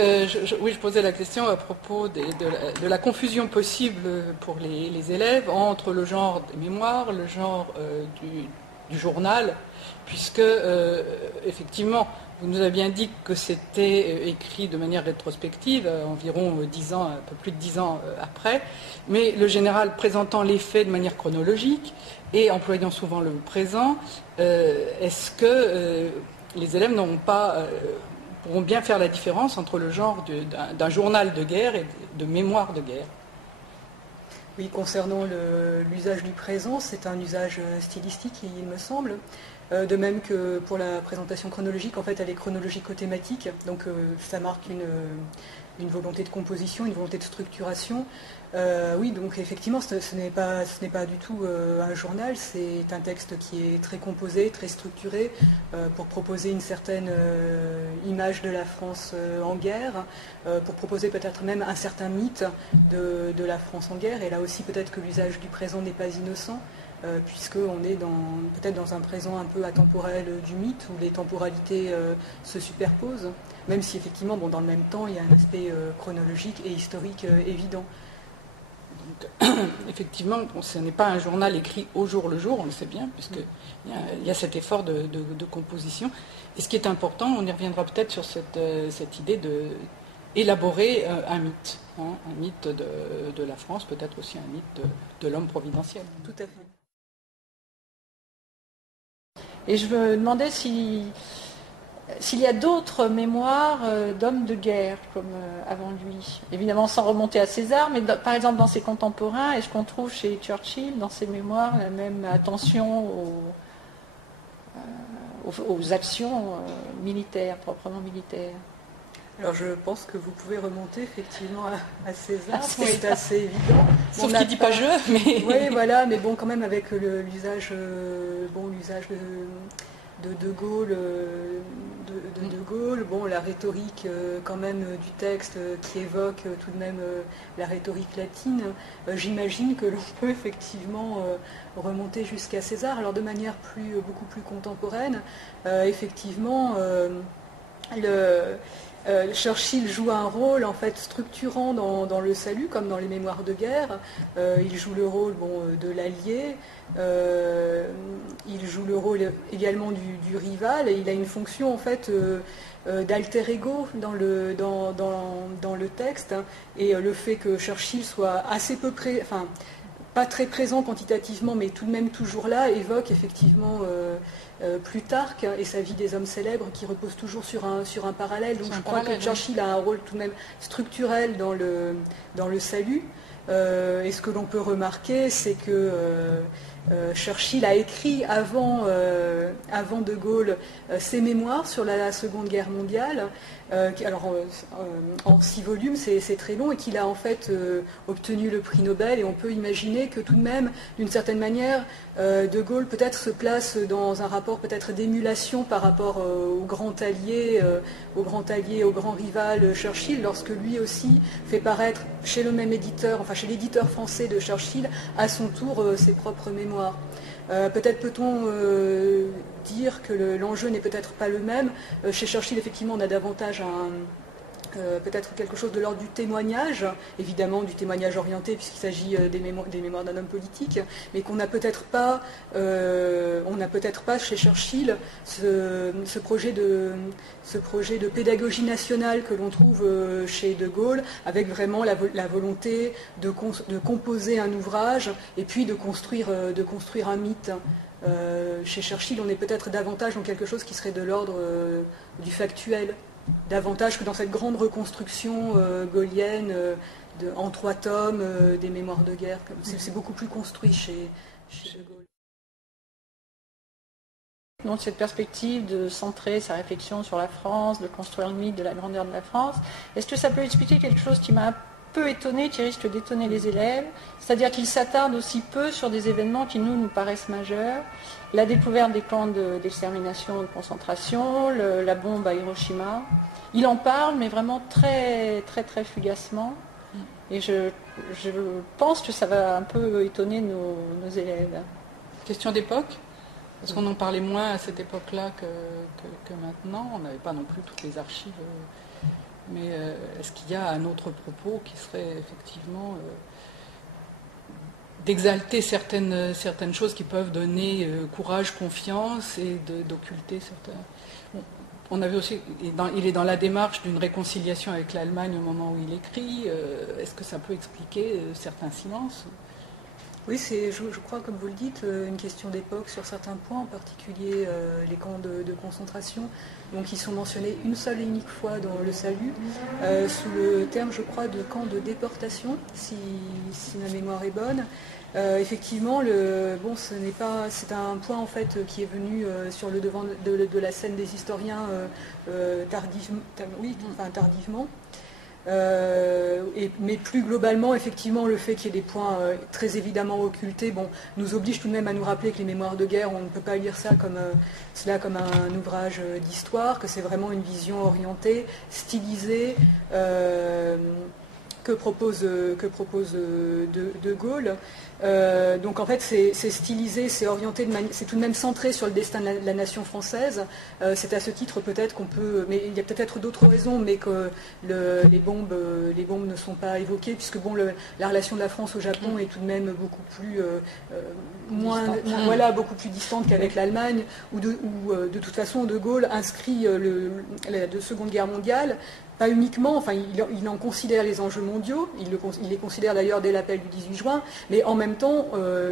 Oui, je posais la question à propos de la confusion possible pour les élèves entre le genre des mémoires, le genre du journal, puisque effectivement, vous nous avez bien dit que c'était écrit de manière rétrospective, environ 10 ans, un peu plus de 10 ans après, mais le général présentant les faits de manière chronologique et employant souvent le présent, est-ce que les élèves n'auront pas pourront bien faire la différence entre le genre d'un journal de guerre et de mémoire de guerre? Oui, concernant l'usage du présent, c'est un usage stylistique, il me semble. De même que pour la présentation chronologique, en fait, elle est chronologico-thématique, donc ça marque une volonté de composition, une volonté de structuration. Oui, donc effectivement, ce n'est pas du tout un journal, c'est un texte qui est très composé, très structuré, pour proposer une certaine image de la France en guerre, pour proposer peut-être même un certain mythe de la France en guerre. Et là aussi, peut-être que l'usage du présent n'est pas innocent, puisqu'on est peut-être dans un présent un peu atemporel du mythe, où les temporalités se superposent, même si effectivement, dans le même temps, il y a un aspect chronologique et historique évident. Donc, effectivement, ce n'est pas un journal écrit au jour le jour, on le sait bien, puisqu'il y a cet effort de composition. Et ce qui est important, on y reviendra peut-être sur cette idée d'élaborer un mythe, hein, un mythe de la France, peut-être aussi un mythe de l'homme providentiel. Tout à fait. Et je me demandais s'il y a d'autres mémoires d'hommes de guerre comme avant lui. Évidemment sans remonter à César, mais par exemple dans ses contemporains, est-ce qu'on trouve chez Churchill, dans ses mémoires, la même attention aux actions militaires, proprement militaires? Alors je pense que vous pouvez remonter effectivement à César, c'est assez évident. Sauf qu'il ne dit pas je, mais... Oui, voilà, mais bon, quand même avec l'usage de Gaulle, de Gaulle, bon, la rhétorique quand même du texte qui évoque tout de même la rhétorique latine, j'imagine que l'on peut effectivement remonter jusqu'à César. Alors de manière beaucoup plus contemporaine, effectivement, Churchill joue un rôle en fait structurant dans le salut, comme dans les mémoires de guerre. Il joue le rôle de l'allié, il joue le rôle également du rival, et il a une fonction en fait d'alter ego dans le texte. Et le fait que Churchill soit assez peu pas très présent quantitativement, mais tout de même toujours là, évoque effectivement Plutarque et sa vie des hommes célèbres qui repose toujours sur un parallèle. Donc je crois que Churchill a un rôle tout de même structurel dans le salut. Et ce que l'on peut remarquer, c'est que Churchill a écrit avant de Gaulle ses mémoires sur la Seconde Guerre mondiale. En 6 volumes, c'est très long, et qu'il a en fait obtenu le prix Nobel. Et on peut imaginer que tout de même, d'une certaine manière, de Gaulle peut-être se place dans un rapport peut-être d'émulation par rapport au grand allié, au grand rival Churchill, lorsque lui aussi fait paraître chez le même éditeur, enfin chez l'éditeur français de Churchill, à son tour ses propres mémoires. Peut-être peut-on dire que l'enjeu n'est peut-être pas le même. Chez Churchill, effectivement, on a davantage peut-être quelque chose de l'ordre du témoignage, évidemment du témoignage orienté puisqu'il s'agit des mémoires d'un homme politique, mais qu'on n'a peut-être pas, chez Churchill ce projet de pédagogie nationale que l'on trouve chez De Gaulle, avec vraiment la volonté de composer un ouvrage et puis de construire un mythe. Chez Churchill, on est peut-être davantage dans quelque chose qui serait de l'ordre du factuel, davantage que dans cette grande reconstruction gaullienne en 3 tomes des mémoires de guerre. C'est beaucoup plus construit chez De Gaulle. Donc cette perspective de centrer sa réflexion sur la France, de construire le mythe de la grandeur de la France, est-ce que ça peut expliquer quelque chose qui m'a un peu étonné, qui risque d'étonner les élèves, c'est-à-dire qu'il s'attarde aussi peu sur des événements qui nous paraissent majeurs, la découverte des camps d'extermination, de concentration, la bombe à Hiroshima. Il en parle, mais vraiment très très très fugacement, et je pense que ça va un peu étonner nos élèves. Question d'époque? Parce qu'on en parlait moins à cette époque-là que maintenant. On n'avait pas non plus toutes les archives Mais est-ce qu'il y a un autre propos qui serait effectivement d'exalter certaines choses qui peuvent donner courage, confiance et d'occulter certains... Bon, on avait aussi, il est dans la démarche d'une réconciliation avec l'Allemagne au moment où il écrit. Est-ce que ça peut expliquer certains silences ? Oui, c'est, je crois, comme vous le dites, une question d'époque sur certains points, en particulier les camps de concentration. Donc, ils sont mentionnés une seule et unique fois dans Le Salut, sous le terme, je crois, de camp de déportation, si ma mémoire est bonne. Effectivement, c'est un point en fait qui est venu sur le devant de la scène des historiens tardivement. Mais plus globalement, effectivement, le fait qu'il y ait des points très évidemment occultés nous oblige tout de même à nous rappeler que les mémoires de guerre, on ne peut pas lire ça comme un ouvrage d'histoire, que c'est vraiment une vision orientée, stylisée, que propose De Gaulle. Donc en fait c'est stylisé, c'est orienté, c'est tout de même centré sur le destin de la nation française. C'est à ce titre peut-être qu'on peut, mais il y a peut-être d'autres raisons, mais que les bombes ne sont pas évoquées, puisque la relation de la France au Japon est tout de même beaucoup plus beaucoup plus distante qu'avec l'Allemagne, où de toute façon De Gaulle inscrit la Seconde Guerre mondiale. Pas uniquement, il en considère les enjeux mondiaux, il les considère d'ailleurs dès l'appel du 18 juin, mais en même temps,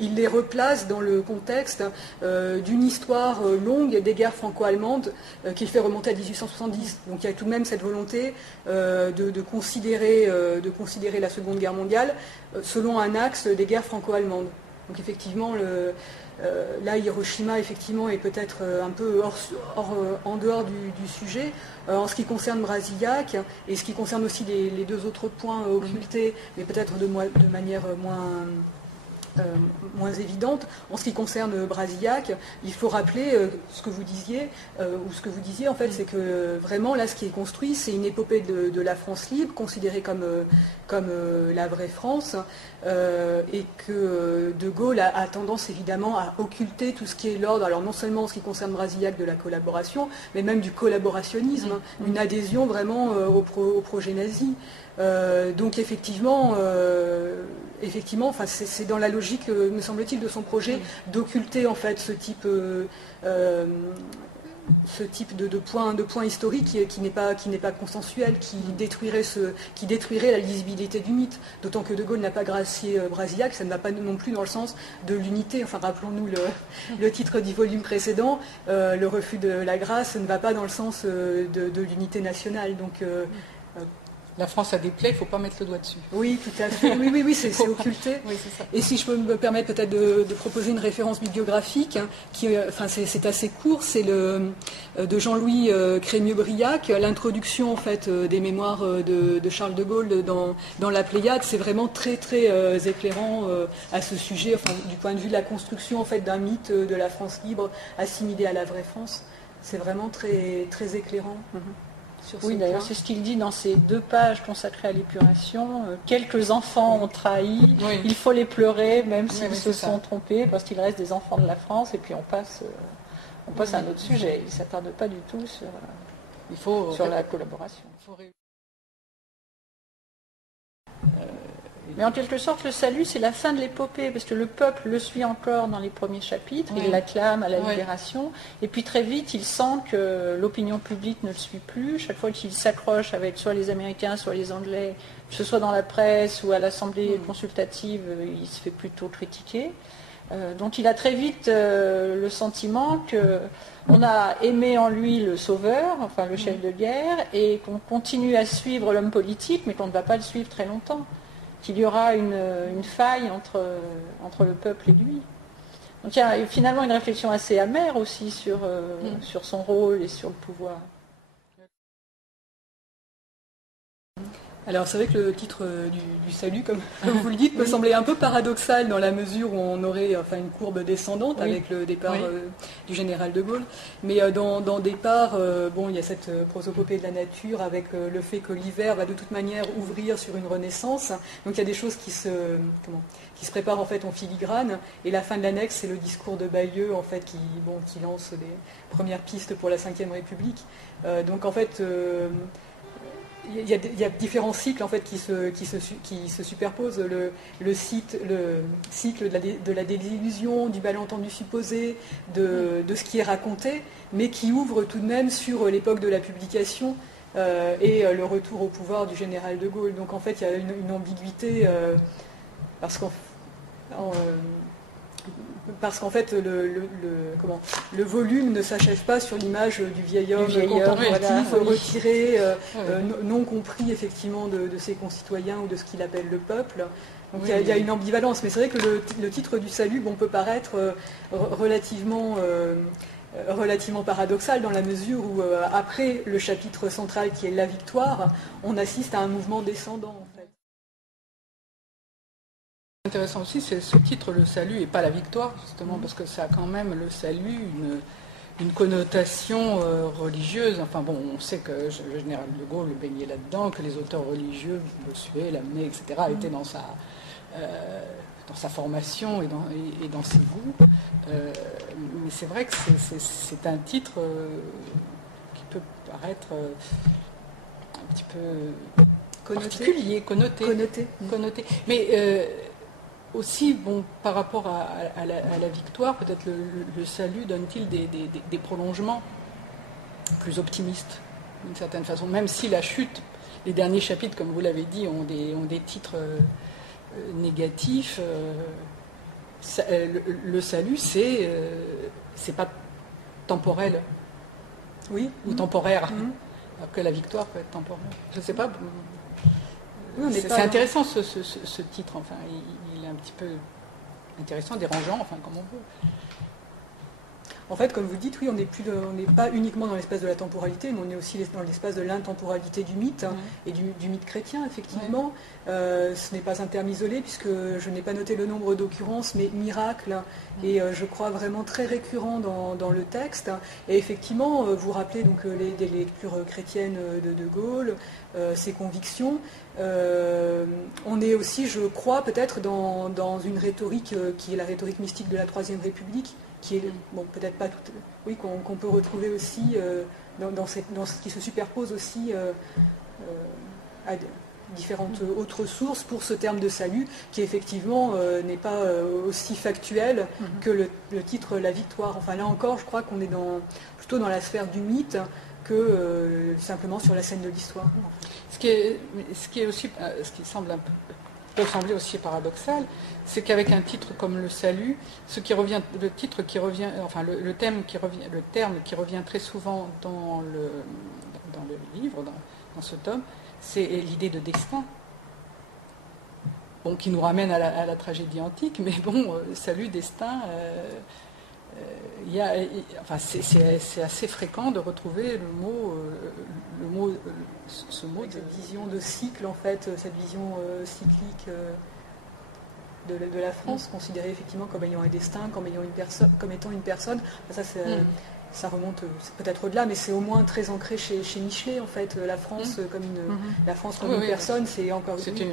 il les replace dans le contexte d'une histoire longue des guerres franco-allemandes qu'il fait remonter à 1870. Donc il y a tout de même cette volonté de considérer la Seconde Guerre mondiale selon un axe des guerres franco-allemandes. Donc effectivement, là, Hiroshima, effectivement, est peut-être un peu en dehors du sujet. En ce qui concerne Brasillac, et ce qui concerne aussi les deux autres points occultés, mais peut-être de manière moins évidente. En ce qui concerne Brasillac, il faut rappeler ce que vous disiez, en fait, c'est que vraiment là, ce qui est construit, c'est une épopée de la France libre, considérée comme la vraie France, et que De Gaulle a tendance évidemment à occulter tout ce qui est l'ordre, alors non seulement en ce qui concerne Brasillac de la collaboration, mais même du collaborationnisme, une adhésion vraiment au projet nazi. Donc effectivement, c'est dans la logique, me semble-t-il, de son projet d'occulter en fait ce type de point historique qui n'est pas consensuel, qui détruirait la lisibilité du mythe. D'autant que De Gaulle n'a pas gracié Brasillac, ça ne va pas non plus dans le sens de l'unité. Enfin, rappelons-nous le titre du volume précédent, le refus de la grâce ne va pas dans le sens de l'unité nationale. Donc la France a des plaies, il ne faut pas mettre le doigt dessus. Oui, tout à fait. Oui, c'est occulté. Oui, c'est ça. Et si je peux me permettre peut-être de proposer une référence bibliographique, c'est assez court, c'est de Jean-Louis Crémieux-Briac, l'introduction en fait des mémoires de Charles de Gaulle dans la Pléiade. C'est vraiment très très éclairant à ce sujet, du point de vue de la construction en fait d'un mythe de la France libre assimilé à la vraie France. C'est vraiment très très éclairant. Oui, d'ailleurs, c'est ce qu'il dit dans ces 2 pages consacrées à l'épuration. Quelques enfants ont trahi, il faut les pleurer, même s'ils se sont trompés, parce qu'il reste des enfants de la France, et puis on passe à un autre sujet. Il ne s'attarde pas du tout sur la collaboration. Mais en quelque sorte, le salut, c'est la fin de l'épopée, parce que le peuple le suit encore dans les premiers chapitres, il l'acclame à la libération, et puis très vite, il sent que l'opinion publique ne le suit plus. Chaque fois qu'il s'accroche avec soit les Américains, soit les Anglais, que ce soit dans la presse ou à l'Assemblée consultative, il se fait plutôt critiquer. Donc il a très vite le sentiment qu'on a aimé en lui le sauveur, enfin le chef de guerre, et qu'on continue à suivre l'homme politique, mais qu'on ne va pas le suivre très longtemps. Qu'il y aura une faille entre le peuple et lui. Donc il y a finalement une réflexion assez amère aussi sur son rôle et sur le pouvoir. Alors c'est vrai que le titre du salut, comme vous le dites, me semblait un peu paradoxal dans la mesure où on aurait une courbe descendante avec le départ du général de Gaulle. Mais dans Départ, il y a cette prosopopée de la nature avec le fait que l'hiver va de toute manière ouvrir sur une renaissance. Donc il y a des choses qui se préparent en fait en filigrane. Et la fin de l'annexe, c'est le discours de Bayeux en fait qui lance les premières pistes pour la Ve République. Donc en fait... il y a différents cycles en fait qui se superposent. Le cycle de la désillusion, du malentendu supposé, de ce qui est raconté, mais qui ouvre tout de même sur l'époque de la publication et le retour au pouvoir du général de Gaulle. Donc en fait, il y a une ambiguïté parce qu'en fait, le volume ne s'achève pas sur l'image du vieil homme contemplatif, retiré, non compris effectivement de ses concitoyens ou de ce qu'il appelle le peuple. Donc il y a une ambivalence, mais c'est vrai que le titre du salut peut paraître relativement paradoxal dans la mesure où après le chapitre central qui est la victoire, on assiste à un mouvement descendant en fait. Intéressant aussi, c'est ce titre, le salut, et pas la victoire, justement, parce que ça a quand même, le salut, une connotation religieuse. Enfin bon, on sait que le général de Gaulle baignait là-dedans, que les auteurs religieux, Bossuet, Lamennais, etc., étaient dans sa formation et dans ses goûts. Mais c'est vrai que c'est un titre qui peut paraître un petit peu particulier, connoté. Mais aussi, par rapport à la victoire, peut-être le salut donne-t-il des prolongements plus optimistes, d'une certaine façon, même si la chute, les derniers chapitres, comme vous l'avez dit, ont des titres négatifs. Le salut, c'est pas temporel, oui, ou temporaire, alors que la victoire peut être temporaire. Je ne sais pas. C'est intéressant ce titre, enfin, il est un petit peu intéressant, dérangeant, enfin, comme on veut. En fait, comme vous dites, oui, on n'est pas uniquement dans l'espace de la temporalité, mais on est aussi dans l'espace de l'intemporalité du mythe et du mythe chrétien, effectivement. Ce n'est pas un terme isolé, puisque je n'ai pas noté le nombre d'occurrences, mais miracle est, je crois, vraiment très récurrent dans le texte. Et effectivement, vous rappelez donc des lectures chrétiennes de Gaulle, ses convictions. On est aussi, je crois, peut-être dans une rhétorique qui est la rhétorique mystique de la Troisième République, qui est, peut-être pas tout, oui, qu'on peut retrouver aussi dans ce qui se superpose aussi à différentes autres sources pour ce terme de salut, qui effectivement n'est pas aussi factuel que le titre La victoire. Enfin là encore, je crois qu'on est plutôt dans la sphère du mythe que simplement sur la scène de l'histoire. Ce qui semble peut sembler aussi paradoxal, c'est qu'avec un titre comme le salut, le terme qui revient très souvent dans le livre, dans ce tome, c'est l'idée de destin. Qui nous ramène à la tragédie antique, mais salut, destin, c'est assez fréquent de retrouver ce mot cette vision de cycle, en fait, cette vision cyclique de la France, considérée effectivement comme ayant un destin, comme étant une personne. Ça remonte peut-être au-delà, mais c'est au moins très ancré chez Michelet, en fait. La France comme une personne, c'est encore... C'était de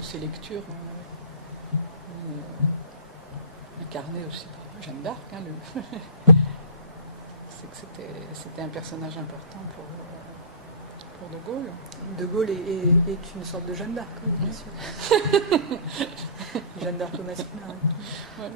ces lectures incarnées aussi par Jeanne d'Arc. C'est que c'était un personnage important pour De Gaulle. De Gaulle est une sorte de Jeanne d'Arc, bien sûr. Jeanne d'Arc au masculin. Voilà.